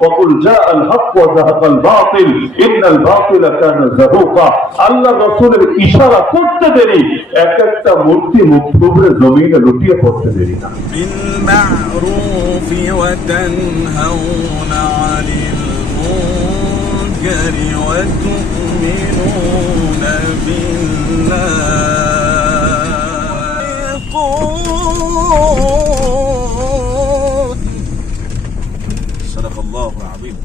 وقل جاء الحق وزهق الباطل ان الباطل كان زهوقا আল্লাহ রাসূলের ইশারা করতে দেরি এক একটা মূর্তি মুখ থুবড়ে জমিনে লুটিয়ে পড়তে দেরি না بالمعروف وتنهون عن المنكر وتؤمنون بالله আল্লাহ আবিম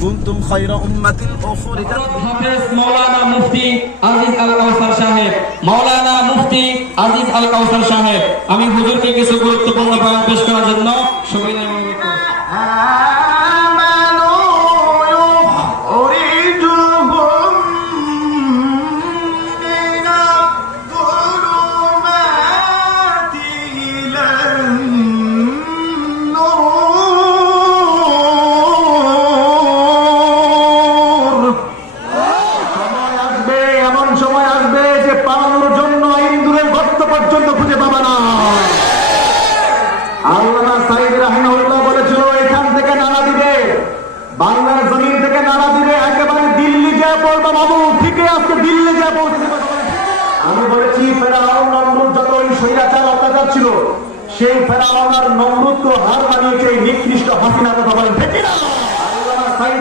কুনতুম খায়রা উম্মাতিন উখরিজাত হাফেজ মাওলানা মুফতি আজিজ আল কাউসার সাহেব। মাওলানা মুফতি আজিজ আল কাউসার সাহেব, আমি হুজুরকে কিছু গুরুত্বপূর্ণ কথা পেশ করার জন্য সবাই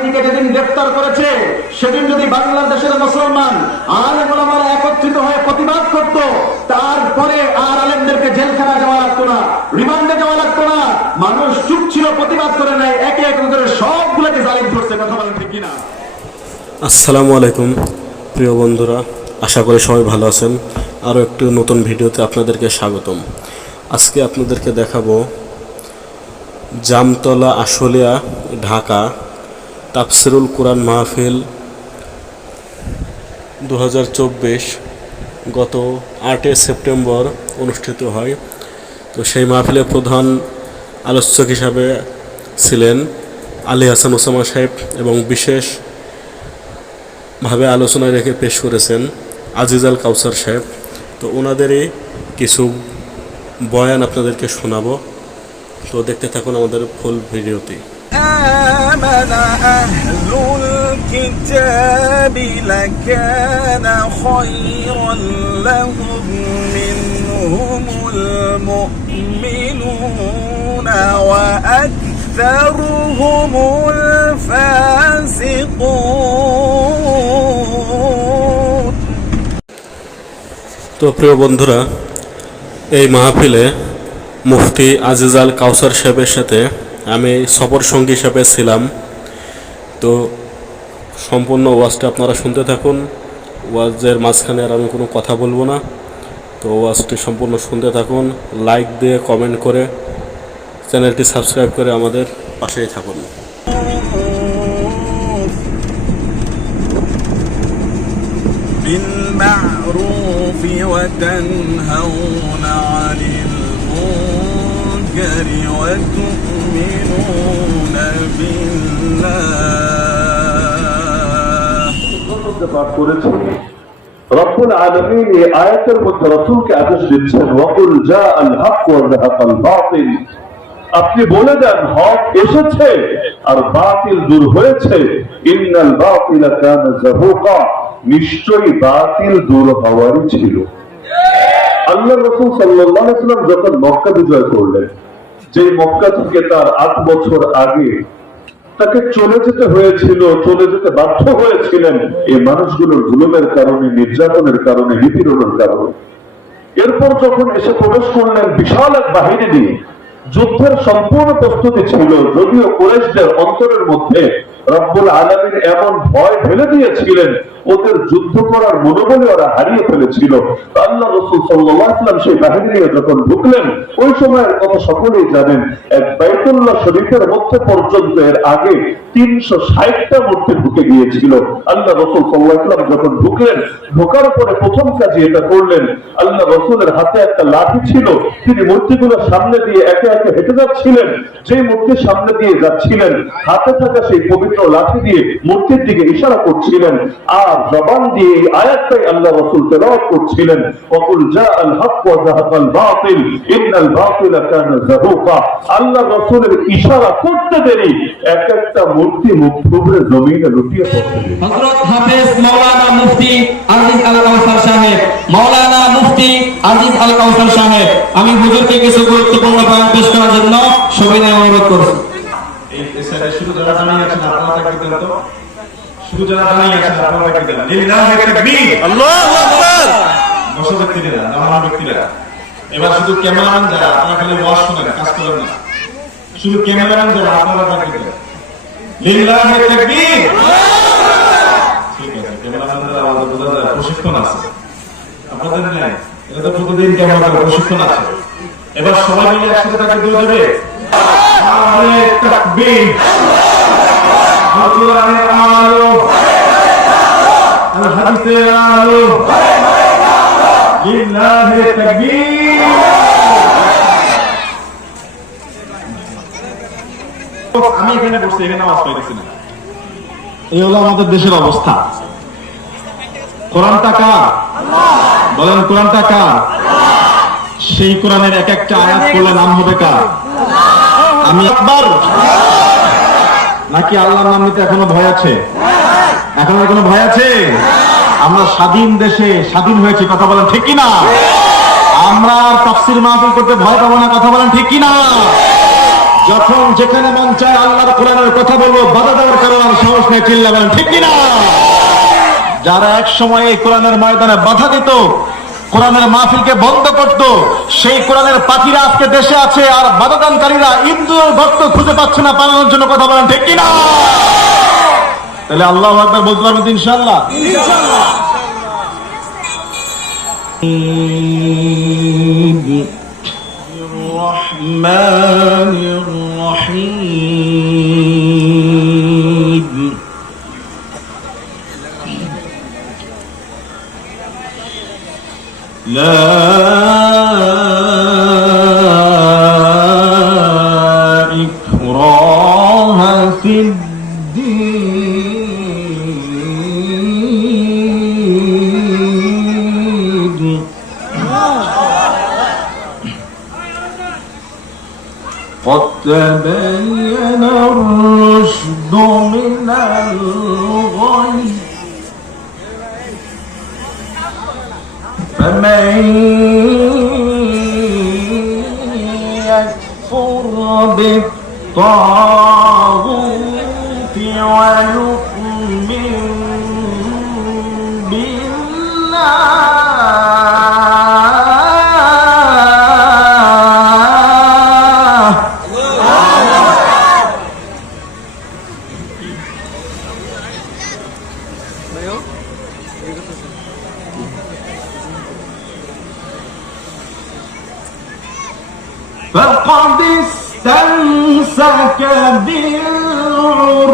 সাইদিকে যেদিন গ্রেফতার করেছে, সেদিন যদি বাংলাদেশের মুসলমান আলেম ওলামারা একত্রিত হয়ে প্রতিবাদ করত, তারপরে আর আলেমদেরকে জেলখানা যাওয়া লাগতো না, রিমান্ডে যাওয়া লাগতো না। মানুষ চুপ ছিল, প্রতিবাদ করে নাই, একে এক করে সবগুলোকে জালিম ধরছে কথা বলেন ঠিক কিনা? আসসালামু আলাইকুম, প্রিয় বন্ধুরা, আশা করি সবাই ভালো আছেন। আরও একটি নতুন ভিডিওতে আপনাদেরকে স্বাগতম। আজকে আপনাদেরকে দেখাবো জামতলা আশুলিয়া, ঢাকা তাফসিরুল কোরআন মাহফিল দু হাজার চব্বিশ গত আটই সেপ্টেম্বর অনুষ্ঠিত হয়। তো সেই মাহফিলে প্রধান আলোচক হিসাবে ছিলেন আলী হাসান ওসামা সাহেব এবং বিশেষ ভাবে আলোচনায় রেখে পেশ করেছেন আজিজ আল কাউসার সাহেব। তো ওনাদেরই কিছু বয়ান আপনাদেরকে শোনাবো। তো দেখতে থাকুন আমাদের ফুল ভিডিওটি। آمن أهل الكتاب لكان خيرا لهم منهم المؤمنون وأكثرهم الفاسقون তো প্রিয় বন্ধুরা এই মাহফিলে মুফতি আজিজ আল কাউসার সাহেবের সাথে আমি সফর সঙ্গী হিসাবে ছিলাম তো সম্পূর্ণ ওয়াজটা আপনারা শুনতে থাকুন ওয়াজের মাঝখানে আর আমি কোনো কথা বলবো না তো ওয়াজটি সম্পূর্ণ শুনতে থাকুন লাইক দিয়ে কমেন্ট করে চ্যানেলটি সাবস্ক্রাইব করে আমাদের পাশেই থাকুন بالمعروف وتنهون عن المنكر وتؤمنون بالله মধ্যে পাঠ করেছি রব্বুল আলামিন এই আয়াতের মধ্যে রাসূলকে আদেশ দিচ্ছেন ওয়াকুল জা আল হক ওয়া যাহাকাল বাতিল আপনি বলে দেন হক এসেছে আর বাতিল দূর হয়েছে ইন্নাল বাতিলা কানা যাহুকা নিশ্চয়ই বাতিল দূর হওয়ারই ছিল আল্লাহ রাসূল ওয়াসাল্লাম যখন মক্কা বিজয় করলেন যে মক্কা থেকে তার আট বছর আগে তাকে চলে যেতে হয়েছিল, চলে যেতে বাধ্য হয়েছিলেন এই মানুষগুলোর জুলুমের কারণে, নির্যাতনের কারণে, নিপীড়নের কারণে। এরপর যখন এসে প্রবেশ করলেন, বিশাল এক বাহিনী নিয়ে, যুদ্ধের সম্পূর্ণ প্রস্তুতি ছিল, যদিও কুরাইশদের অন্তরের মধ্যে রব্বুল আলমীর এমন ভয় ঢেলে দিয়েছিলেন ওদের যুদ্ধ করার মনোবলে ওরা হারিয়ে ফেলেছিল। আল্লাহ রসুল সাল্লাম সেই বাহিনী যখন ঢুকলেন, ওই সময়ের কথা সকলেই জানেন, এক বাইতুল্লাহ শরীফের মধ্যে পর্যন্ত এর আগে তিনশো ষাটটা মূর্তি ঢুকে গিয়েছিল। আল্লাহ রসুল সাল্লাহাম যখন ঢুকলেন, ঢোকার পরে প্রথম কাজে এটা করলেন, আল্লাহ রসুলের হাতে একটা লাঠি ছিল, তিনি মূর্তিগুলোর সামনে দিয়ে একে একে হেঁটে যাচ্ছিলেন সেই মূর্তির সামনে দিয়ে যাচ্ছিলেন, হাতে থাকা সেই পবিত্র লাঠি দিয়ে মূর্তির দিকে ইশারা করছিলেন, আর আর জবান দিয়ে এই আয়াতটাই আল্লাহ রাসূল তেলাওয়াত করছিলেন ওয়াকুল জাআল হক ওয়া যাহাকাল বাতিল ইন্নাল বাতিলা কানা আল্লাহ রাসূলের ইশারা করতে দেরি এক একটা মূর্তি মুখ থুবড়ে জমিনে লুটিয়ে পড়তে হযরত হাফেজ মাওলানা মুফতি আজিজ আল কাউসার সাহেব মাওলানা মুফতি আজিজ আল কাউসার সাহেব আমি হুজুরকে কিছু গুরুত্বপূর্ণ বয়ান পেশ করার জন্য সবিনয় অনুরোধ করছি। এই যারা আপনারা তো? শুধু যারা জানাই আছেন আপনারা তাকে দেন তাকবীর আল্লাহু আকবার। বসা ব্যক্তিরা জামান ব্যক্তিরা এবার শুধু ক্যামেরাম্যান যারা আপনারা খালি ওয়াশ করেন কাজ করেন না। শুধু ক্যামেরাম্যান যারা আপনারা তাকে দেন লিল্লাহি তাকবীর। ঠিক আছে ক্যামেরাম্যানদের আমাদের বোঝা যায় প্রশিক্ষণ আছে। আপনাদের নেই এটা তো প্রতিদিন ক্যামেরা প্রশিক্ষণ আছে। এবার সবাই মিলে একসাথে তাকে দিয়ে দেবে। তাকবীর। এই হলো আমাদের দেশের অবস্থা। কোরআনটা কার? বলেন, কোরআনটা কার? সেই কোরআনের এক একটা আয়াত পড়লে নাম হবে কার? আমি একবার নাকি আল্লাহর নাম নিতে এখনও ভয় আছে? এখনও কোনো ভয় আছে? আমরা স্বাধীন দেশে স্বাধীন হয়েছি, কথা বলেন ঠিক কিনা? আমরা আর তাফসির মাহফিল করতে ভয় পাবো না, কথা বলেন ঠিক কিনা? যখন যেখানে মন চায় আল্লাহর কোরআনের কথা বলব, বাধা দেওয়ার কারণ আর সাহস নেই চিল্লা বলেন ঠিক কিনা? যারা এক সময় এই কোরআনের ময়দানে বাধা দিত কোরআনের মাহফিলকে বন্ধ করত সেই কোরআনের পাখিরা আজকে দেশে আছে আর বাধাদানকারীরা ইন্দুর ভক্ত খুঁজে পাচ্ছে না পালানোর জন্য কথা বলেন ঠিক কিনা তাহলে আল্লাহ একবার বলতে পারবেন তো ইনশাআল্লাহ الرحمن الرحيم لا إكراه في الدين قد تبين الرشد من الغي فمن يكفر بالطاغوت ويؤمن تمسك بالعروة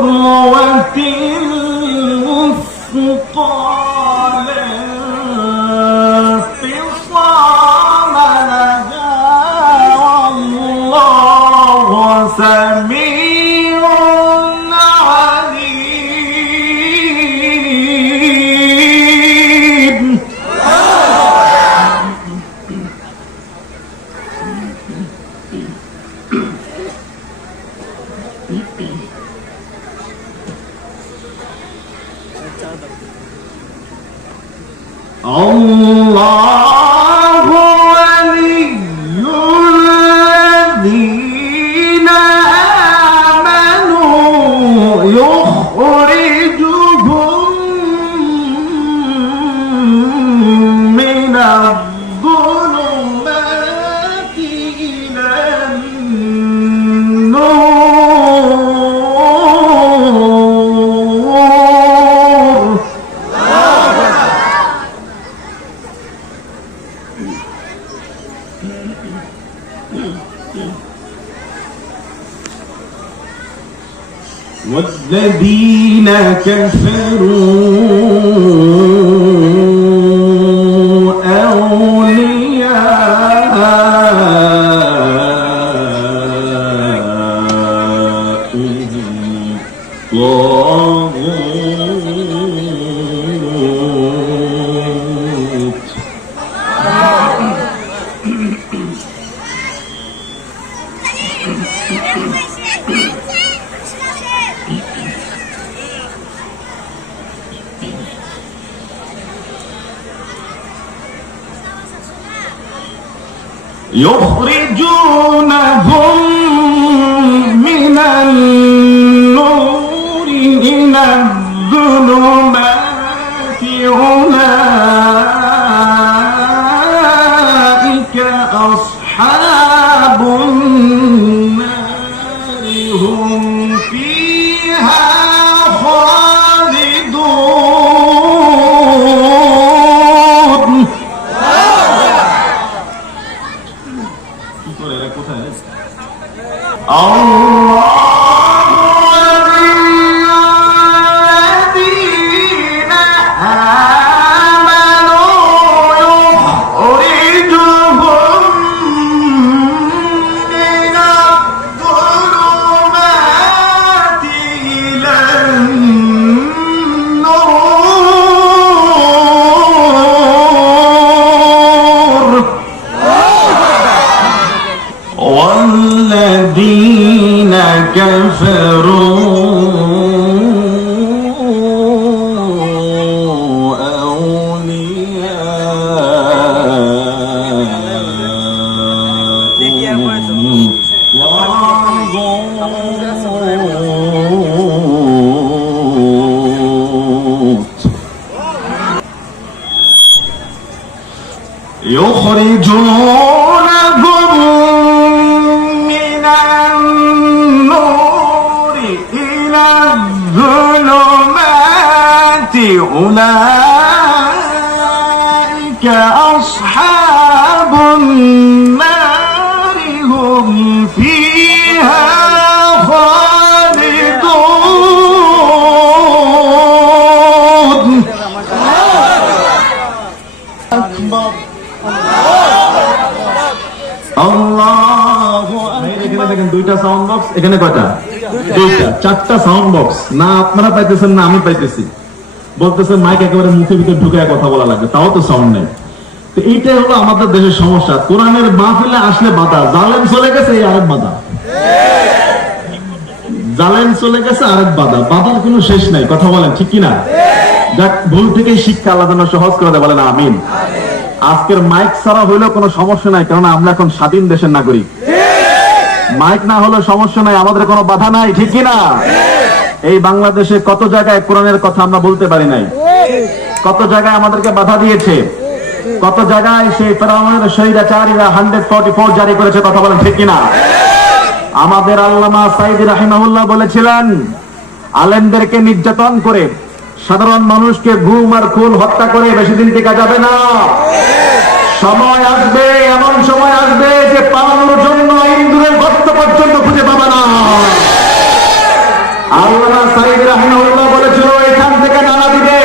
Thank. よ。っ কি করে এরা কোথায়? يخرجونهم من النور إلى الظلمات. أولئك أصحاب النار. দুইটা সাউন্ড বক্স এখানে কয়টা? দুইটা, চারটা সাউন্ড বক্স না, আপনারা পাইতেছেন না, আমি পাইতেছি। বলতেছেন মাইক একেবারে মুখের ভিতরে ঢুকে কথা বলা লাগবে, তাও তো সাউন্ড নেই। তো এইটাই হলো আমাদের দেশের সমস্যা। কোরআনের মাহফিলে আসলে বাধা। জালেম চলে গেছে, এই আরেক বাধা। জালেম চলে গেছে, আরেক বাধা। বাধার কোনো শেষ নাই, কথা বলেন, ঠিক কিনা? যাক, ভুল থেকে শিক্ষা যেন সহজ করে দেয়, বলেন আমিন। আজকের মাইক ছাড়া হইলেও কোনো সমস্যা নাই কারণ আমরা এখন স্বাধীন দেশের নাগরিক। মাইক না হলে সমস্যা নাই, আমাদের কোনো বাধা নাই, ঠিক কিনা এই বাংলাদেশে কত জায়গায় কোরআনের কথা আমরা বলতে পারি নাই? কত জায়গায় আমাদেরকে বাধা দিয়েছে? কত জায়গায় সেই ফেরাউনের শহীদাচারীরা হান্ড্রেড ফোর্টি ফোর জারি করেছে, কথা বলেন ঠিক কিনা আমাদের আল্লামা সাইদি রাহিমাহুল্লাহ বলেছিলেন, আলেমদেরকে নির্যাতন করে সাধারণ মানুষকে ঘুম আর খুন হত্যা করে বেশি দিন টিকা যাবে না। সময় আসবে, এমন সময় আসবে যে পালানোর জন্য ইন্দুরের পর্যন্ত খুঁজে পাবে না। আল্লাহ সাইদ রাহিমাহুল্লাহ বলেছিল, এখান থেকে নানা দিবে।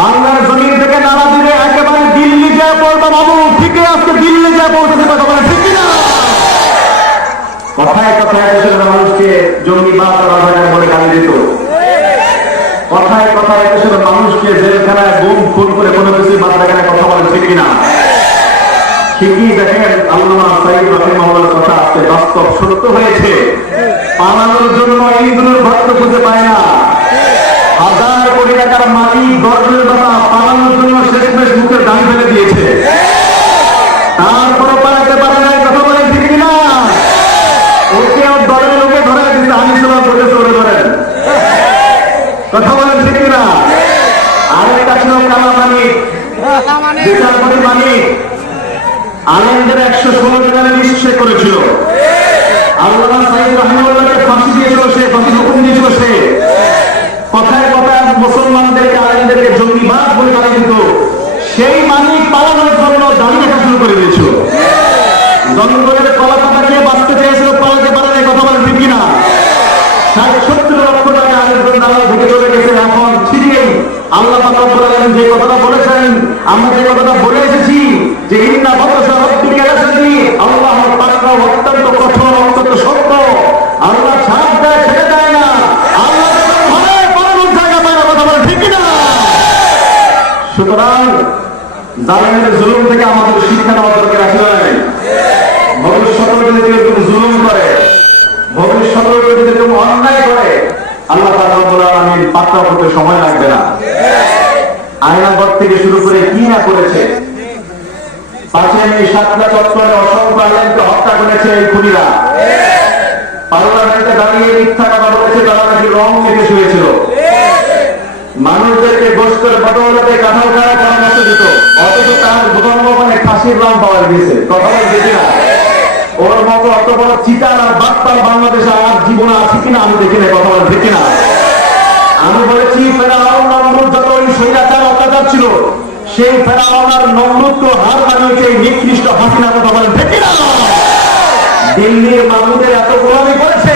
বাংলার জমিন থেকে নানা দিবে। একেবারে দিল্লি যায় পড়বে বাবু। ঠিকই আজকে দিল্লি যায় পৌঁছাতে কথা বলে, ঠিক না কথায় কথায় দেশের মানুষকে জঙ্গিবাদ রাজাকার বলে গালি দিত। কথায় কথায় দেশের মানুষকে, জেলখানায় গুম খুন করে কোনো কিছু বাচ্চাখানে কথা বলে, ঠিক কিনা? ঠিকই দেখেন আল্লামা সাইদ রহিমাহুল্লাহর কথা আজকে বাস্তব সত্য হয়েছে। পালানোর জন্য ইন্দ্রের ভক্ত খুঁজে পায় না। হাজার কোটি টাকার মালিক গর্বের কথা পালানোর জন্য শেষমেশ মুখের দান ফেলে দিয়েছে। তারপরও পালাতে পারে না কথা বলে ঠিক কিনা? ওকে ওর দলের লোকে ধরে দিচ্ছে আমি সবাই বলে চলে ধরেন। কথা বলেন ঠিক কিনা? আরেকটা ছিল কালামানি বিচারপতি মানিক। আনন্দের একশো ষোলো টাকা নিশ্চয় করেছিল। আল্লাহ সাইদ রহমানুল্লাহকে ফাঁসি দিয়েছিল সে, ফাঁসি হুকুম দিয়েছিল সে। কথায় কথায় মুসলমানদেরকে জঙ্গিবাদ বলে সেই মানিক পালানোর জন্য দাড়ি রাখা শুরু করে দিয়েছিল। জঙ্গলের কলা পাতা খেয়ে বাঁচতে চেয়েছিল, পালাতে না কথা বলেন ঠিক কিনা? ষাট সত্তর লক্ষ টাকা দালাল ঢুকে চলে গেছে। এখন ঠিকই আল্লাহ রব্বুল যে কথাটা বলেছেন, আমরা যে কথাটা বলে এসেছি, যে ইন্না বাতাসা পাকরা অত্যন্ত কঠোর, অত্যন্ত শক্ত। আল্লাহ ছাড় দেয়, ছেড়ে দেয় না। আল্লাহ জায়গা পায় না, কথা বলে ঠিক কিনা? সুতরাং জালেমের জুলুম থেকে আমাদের শিক্ষা নেওয়া দরকার, আছে না ভবিষ্যতে যদি কেউ কোনো জুলুম করে ভবিষ্যতে যদি কেউ অন্যায় করে, আল্লাহ রব্বুল আলামিন পাত্তা করতে সময় লাগবে না। আয়নাঘর থেকে শুরু করে কি না করেছে পাশে এই সাতটা চত্বরে অসংখ্য হত্যা করেছে এই খুনিরা। পার্লামেন্টে দাঁড়িয়ে মিথ্যা কথা বলেছে, তারা নাকি রং মেখে শুয়েছিল। মানুষদেরকে গোষ্ঠের বদৌলতে কাঁঠাল খাওয়া পরামর্শ দিত। অথচ তার জন্মগ্রহণে খাসির রাম পাওয়া গিয়েছে। কথা বলে দেখি না। ওর মতো অত বড় চিতার আর বার্তার বাংলাদেশে আর জীবনে আছে কিনা আমি দেখি না কথা বলে দেখি না আমি বলেছি, ফেরাউন নমরুদ যত ওই স্বৈরাচার, অত্যাচার ছিল সেই ফেরাউন আর নমরুদকে হার মানিয়েছে নিকৃষ্ট হাসিনা কথা বলে দেখি না দিল্লির মানুষদের এত গোলামি করেছে,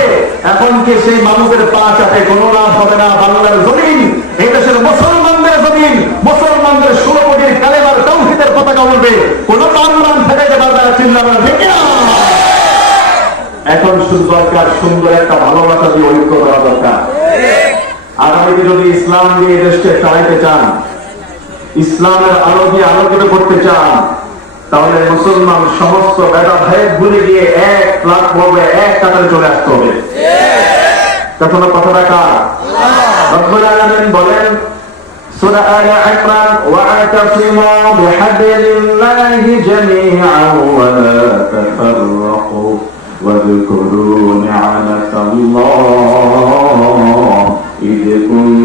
এখন কি সেই মানুষের পা চাপে লাভ হবে না? বাংলার জমিন, এই দেশের মুসলমানদের জমিন, মুসলমানদের ষোলো কোটির কালেমার তৌহিদের পতাকা উঠবে কোন বাংলান থেকে যে বাংলার চিল্লাবে ঠিক না এখন শুধু দরকার সুন্দর একটা ভালোবাসা দিয়ে ঐক্য করা দরকার। আগামীতে যদি ইসলাম দিয়ে দেশকে চালাইতে চান ইসলামের আলো দিয়ে আলোকিত করতে চান তাহলে মুসলমান সমস্ত বেটা ভেদ ভুলে গিয়ে এক প্ল্যাটফর্মে এক কাতারে চলে আসতে হবে তখন কথাটা কার রব্বুল আলামিন বলেন সূরা আলে ইমরান ওয়া'তাসিমু বিহাবলিল্লাহি জামিআন ওয়া লা তাফাররাকু واذكروا نعمة الله إذ كنتم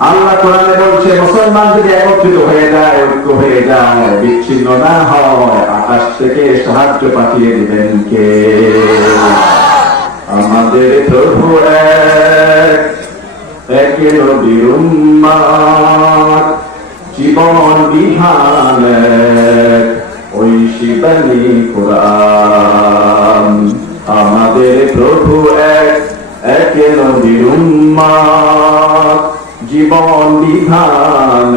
আল্লাহ কোরআনে বলছে মুসলমান যদি একত্রিত হয়ে যায় ঐক্য হয়ে যায় বিচ্ছিন্ন না হয় আকাশ থেকে সাহায্য পাঠিয়ে দিবেন কে? আমাদের প্রভু এক উম্মাদ জীবন এক, ওই শিবানী কোরআন। আমাদের প্রভু এক এক নবীর উম্মাদ জীবন বিধান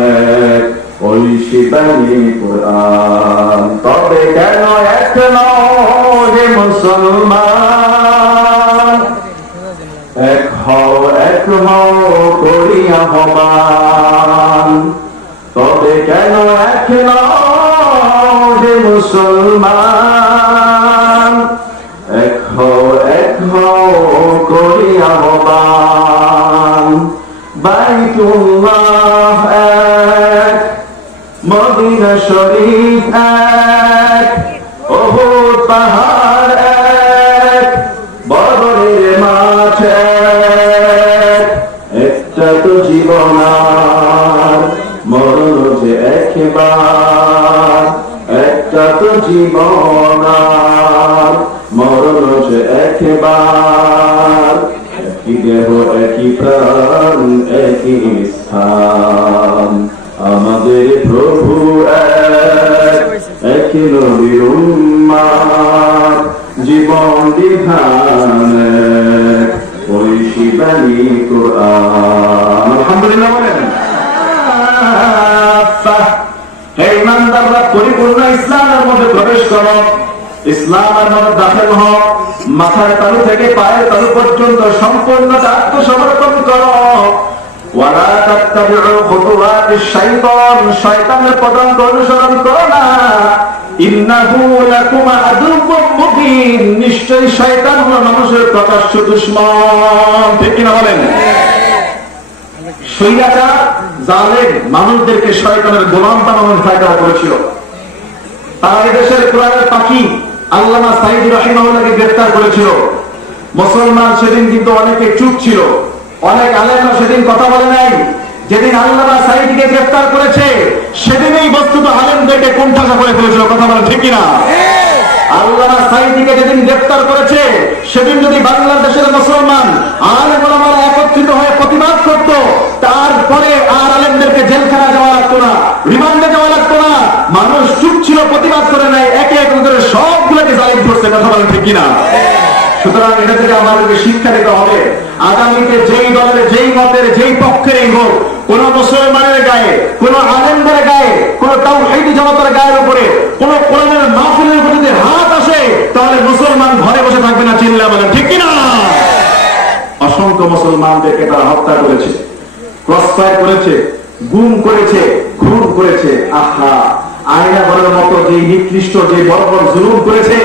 ওই শিবানী কোরআন। তবে কেন এক নয় মুসলমান? এক হও এক হও করিয়া হবান তবে কেন এক যে মুসলমান? এক হও এক হও করিয়া হবান বাইতুল্লাহ এক, মদিনা শরীফ এক ওহো পাহাড় এক, বদরের মাঠ এক। একটা তো জীবন আর মরণ যে একবার। একটা তো জীবন মরণ যে একবার। একই দেহ, একই প্রাণ, একই স্থান। আমাদের প্রভু একই নবীর জীবন বিধান ওই শিবানী কোরআন। আলহামদুলিল্লাহ বলেন। হে ইমানদাররা, পরিপূর্ণ ইসলামের মধ্যে প্রবেশ করো। ইসলামের মধ্যে দাখিল হও। মাথার তালু থেকে পায়ের তালু পর্যন্ত সম্পূর্ণ আত্মসমর্পণ করো। শয়তানের অনুসরণ না। নিশ্চয়ই শয়তান মানুষের ঠিক কিনা বলেন? মানুষদেরকে শয়তানের গোলাম বানানোর ফায়দা করেছিল তারা এদেশের কোরআনের পাখি আল্লামা সাইদ রহিমাউল্লাহকে গ্রেফতার করেছিল। মুসলমান সেদিন কিন্তু অনেকে চুপ ছিল। অনেক আলেমরা সেদিন কথা বলে নাই। যেদিন আল্লামা সাইদকে গ্রেফতার করেছে, সেদিনই বস্তুত আলেমদেরকে কোণঠাসা করে ফেলেছিল। কথা বলে ঠিক কিনা? আল্লামা সাইদিকে যেদিন গ্রেফতার করেছে, সেদিন যদি বাংলাদেশের মুসলমান আলেম ওলামারা একত্রিত হয়ে প্রতিবাদ করত, তারপরে আর আলেমদেরকে জেলখানা যাওয়া লাগতো না, রিমান্ডে যাওয়া লাগতো না। মানুষ চুপ ছিল, প্রতিবাদ করে নাই, একে এক করে সবগুলোকে চ্যালেঞ্জ করছে কথা বলেন ঠিক কিনা? সুতরাং এটা থেকে আমাদেরকে শিক্ষা নিতে হবে। আগামীতে যেই দলের, যেই মতের, যেই পক্ষেরই হোক, কোন মুসলমানের গায়ে, কোন আলেমদের গায়ে, কোন তাওহীদি জনতার গায়ের উপরে, কোন কোরআনের মাহফিলের উপরে যদি হাত আসে, তাহলে মুসলমান ঘরে বসে থাকবে না চিল্লা বলেন, ঠিক কিনা? অসংখ্য মুসলমানদেরকে তারা হত্যা করেছে ক্রসফায়ার করেছে, গুম করেছে ঘুম করেছে। আহা! আয়না ঘরের মতো যে নিকৃষ্ট যে জুলুম করেছে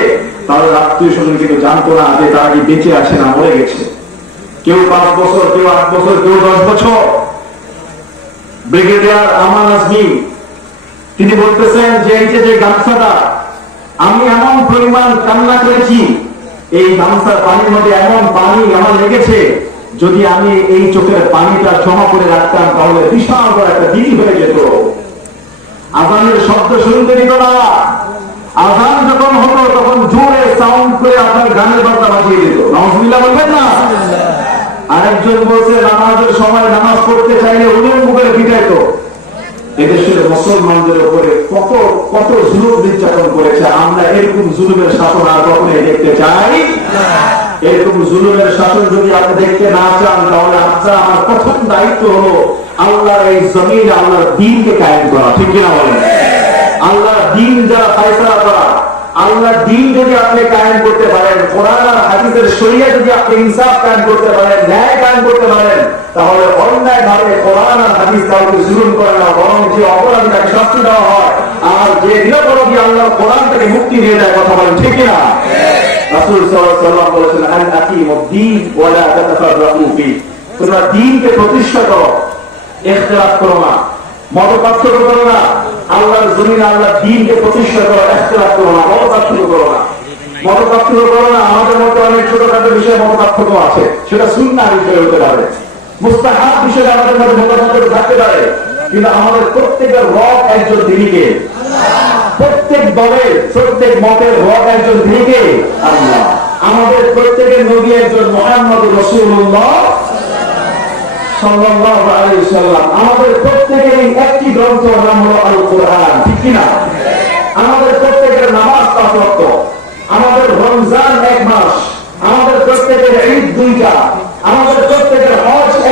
তাদের আত্মীয় স্বজন কিন্তু জানতো না যে তারা কি বেঁচে আছে না মরে গেছে। কেউ পাঁচ বছর, কেউ আট বছর, কেউ দশ বছর। ব্রিগেডিয়ার আমান আজমি, তিনি বলতেছেন যে এই যে যে গামছাটা, আমি এমন পরিমাণ কান্না করেছি, এই গামছার পানির মধ্যে এমন পানি আমার লেগেছে, যদি আমি এই চোখের পানিটা জমা করে রাখতাম, তাহলে বিশাল বড় একটা দিদি হয়ে যেত। আজানের শব্দ শুনতে দিত না আজান যখন হতো তখন জোরে সাউন্ড করে আপনার গানের বার্তা বাজিয়ে দিত নজমিল্লা বলবেন না? আরেকজন বলছে, নামাজের সময় নামাজ পড়তে চাইলে উলঙ্গ করে পিটাইতো এদেশের মুসলমানদের উপরে কত কত জুলুম নির্যাতন করেছে। আমরা এরকম জুলুমের শাসন আর কখনোই দেখতে চাই এরকম জুলুমের শাসন যদি আপনি দেখতে না চান, তাহলে আপনার আমার প্রথম দায়িত্ব হলো আল্লাহর এই জমিন আল্লাহর দিনকে কায়েম করা, ঠিক কিনা বলেন? আল্লাহর দিন যারা ফাইসলা করা, আল্লাহর দিন যদি আপনি কায়েম করতে পারেন, কোরআন আর হাদিসের শরিয়া যদি আপনি ইনসাফ কায়েম করতে পারেন, ন্যায় কায়েম করতে পারেন, তাহলে অন্যায় ভাবে কোরআন আর হাদিস কাউকে জুলুম করে না, বরং যে অপরাধী তাকে শাস্তি দেওয়া হয়, আর যে নিরপরাধী আল্লাহ কোরআন থেকে মুক্তি দিয়ে দেয় কথা বলেন ঠিক না রাসূল সাল্লাল্লাহু আলাইহি ওয়াসাল্লাম বলেছেন আন আকিমুদ্দিন ওয়া লা তাতাফাররাকু ফি। তোমরা দ্বীনকে প্রতিষ্ঠা করো ইখতিলাফ করো না করো না, আল্লাহর জমিন, আল্লাহর দিনকে প্রতিষ্ঠা করো, ইখতিলাফ করো না করো না। করো না, আমাদের অনেক ছোটখাটো বিষয়ে আছে, সেটা সুন্নাহ বিষয় হতে পারে। মুস্তাহাব বিষয়ে আমাদের মধ্যে থাকতে পারে, কিন্তু আমাদের প্রত্যেকের রব একজন দিনীকে প্রত্যেক দলের, প্রত্যেক মতের রব একজন আল্লাহ, আমাদের প্রত্যেকের একজন রসুল্লাহ। সাল্লাল্লাহু আলাইহি একটি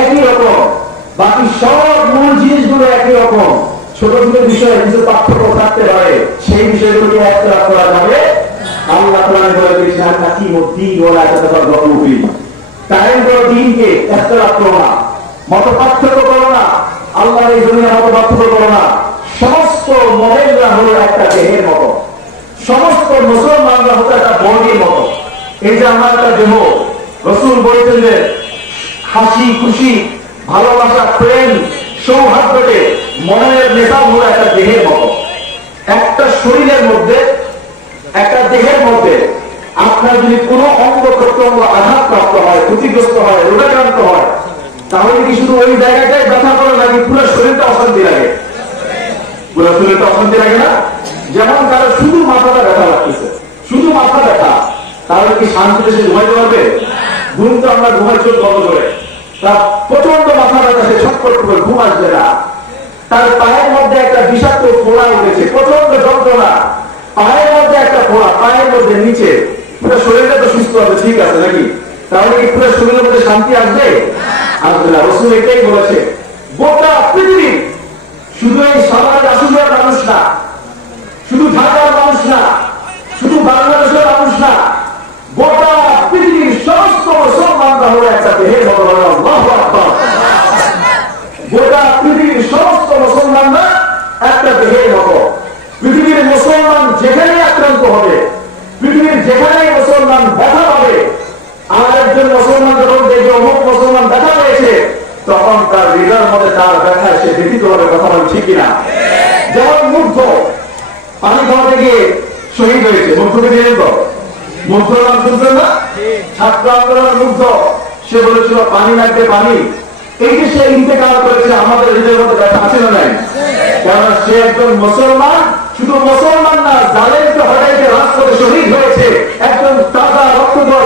একই রকম, বাকি সব মূল জিনিসগুলো একই রকম। ছোট ছোট বিষয়ে কিছু পার্থক্য থাকতে পারে, সেই বিষয়গুলোকে একতলাপ করা যাবে। আল্লাহ কোরআনে বলে দিয়েছেন নাকি মদ্দি ওলা কায়েম করো দিনকে একতলাপ করো না। মত পার্থক্য করো না। এই মত পার্থক্য করো না। সমস্ত একটা দেহের সমস্ত মুসলমানরা হতো একটা এই যে আমার একটা দেহ, রসুল বলছেন যে, হাসি, খুশি, ভালোবাসা, প্রেম সৌহার্দ্যকে মনের নেশাব হলো একটা দেহের মতো। একটা শরীরের মধ্যে, একটা দেহের মধ্যে আপনার যদি কোনো অঙ্গ প্রত্যঙ্গ আঘাতপ্রাপ্ত হয়, ক্ষতিগ্রস্ত হয়, রোগাক্রান্ত হয় তাহলে কি শুধু ওই জায়গাটাই ব্যথা করে নাকি পুরো শরীরটা অশান্তি লাগে? পুরো শরীরটা অশান্তি লাগে না? যেমন কারও শুধু মাথাটা ব্যথা লাগতেছে। শুধু মাথা ব্যথা। তাহলে কি শান্তিতে সে ঘুমাইতে পারবে? ঘুম তো আমরা ঘুমাই চোখ বন্ধ করে। তার প্রচণ্ড মাথা ব্যথা, সে ছটপট করে ঘুম আসবে না। তার পায়ের মধ্যে একটা বিষাক্ত ফোড়া উঠেছে প্রচণ্ড যন্ত্রণা। পায়ের মধ্যে একটা ফোড়া, পায়ের মধ্যে নিচে। শরীরটা তো সুস্থ হবে ঠিক আছে নাকি? তাহলে কি পুরো শরীরের মধ্যে শান্তি আসবে? আসবে না রসুল এটাই বলেছে। গোটা পৃথিবী শুধু এই সরকার আসুলিয়ার মানুষ না, শুধু ঢাকার মানুষ না, শুধু বাংলাদেশের মানুষ না, গোটা পৃথিবীর সমস্ত মুসলমানরা হলো একটা দেহের ভগবান গোটা পৃথিবীর সমস্ত মুসলমানরা একটা দেহের মতো পৃথিবীর মুসলমান যেখানে আক্রান্ত হবে, পৃথিবীর যেখানে মুসলমান ব্যথা পাবে আর একজন মুসলমান যখন দেখবে অমুক মুসলমান ব্যথা পেয়েছে, তখন তার হৃদয়ের মধ্যে তার ব্যথা সে ব্যতীত হবে কথা বলে কিনা? যেমন মুগ্ধ, পানি খাওয়াতে গিয়ে শহীদ হয়েছে। মুগ্ধকে দিয়ে তো মুগ্ধ নাম শুনছেন না? ছাত্র আন্দোলনের মুগ্ধ। সে বলেছিল, পানি লাগবে, পানি। এই যে সে ইন্তেকাল করেছে, আমাদের হৃদয়ের মধ্যে ব্যথা আছে না নাই? কারণ সে একজন মুসলমান, শুধু মুসলমান না, জালেমকে হটাইতে রাজপথে শহীদ হয়েছে। একজন তাজা রক্ত দেওয়া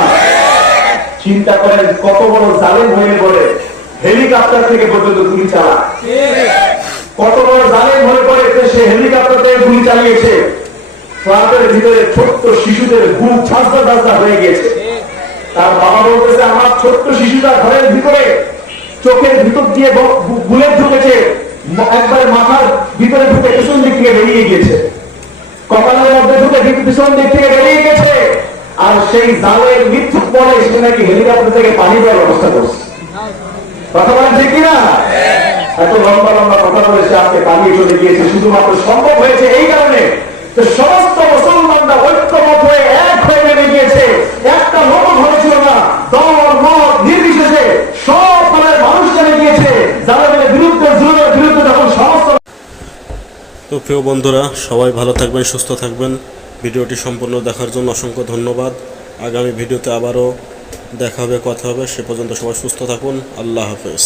চিন্তা করেন কত বড় জালেম হয়ে পড়ে। হেলিকপ্টার থেকে পর্যন্ত গুলি চালায় কত বড় জালেম হয়ে পড়ে সে হেলিকপ্টার থেকে গুলি চালিয়েছে। ফ্লাটের ভিতরে ছোট্ট শিশুদের বুক ছাঁচড়া ছাঁচড়া হয়ে গেছে তার বাবা বলতেছে, আমার ছোট্ট শিশুটা ঘরের ভিতরে, চোখের ভিতর দিয়ে বুলেট ঢুকেছে। একবার মাথার ভিতরে ঢুকে পিছন দিক থেকে বেরিয়ে গিয়েছে। কপালের মধ্যে ঢুকে পিছন দিক থেকে বেরিয়ে গেছে আর সেই জালের মৃত্যু পরে সে নাকি হেলিকপ্টার থেকে পানি দেওয়ার ব্যবস্থা করছে। কথা বলেন ঠিক কিনা? এত লম্বা লম্বা কথা বলে সে আজকে পালিয়ে চলে গিয়েছে, শুধুমাত্র সম্ভব হয়েছে এই কারণে যে সমস্ত মুসলমানরা ঐক্যমত হয়ে এক হয়ে নেমে গিয়েছে। একটা লোক ঘরে ছিল না। দল মত নির্বিশেষে সব দলের মানুষ নেমে গিয়েছে। জালেমের বিরুদ্ধে, জুলুমের বিরুদ্ধে যখন সমস্ত তো প্রিয় বন্ধুরা, সবাই ভালো থাকবেন, সুস্থ থাকবেন। ভিডিওটি সম্পূর্ণ দেখার জন্য অসংখ্য ধন্যবাদ। আগামী ভিডিওতে আবারও দেখা হবে, কথা হবে। সে পর্যন্ত সবাই সুস্থ থাকুন। আল্লাহ হাফেজ।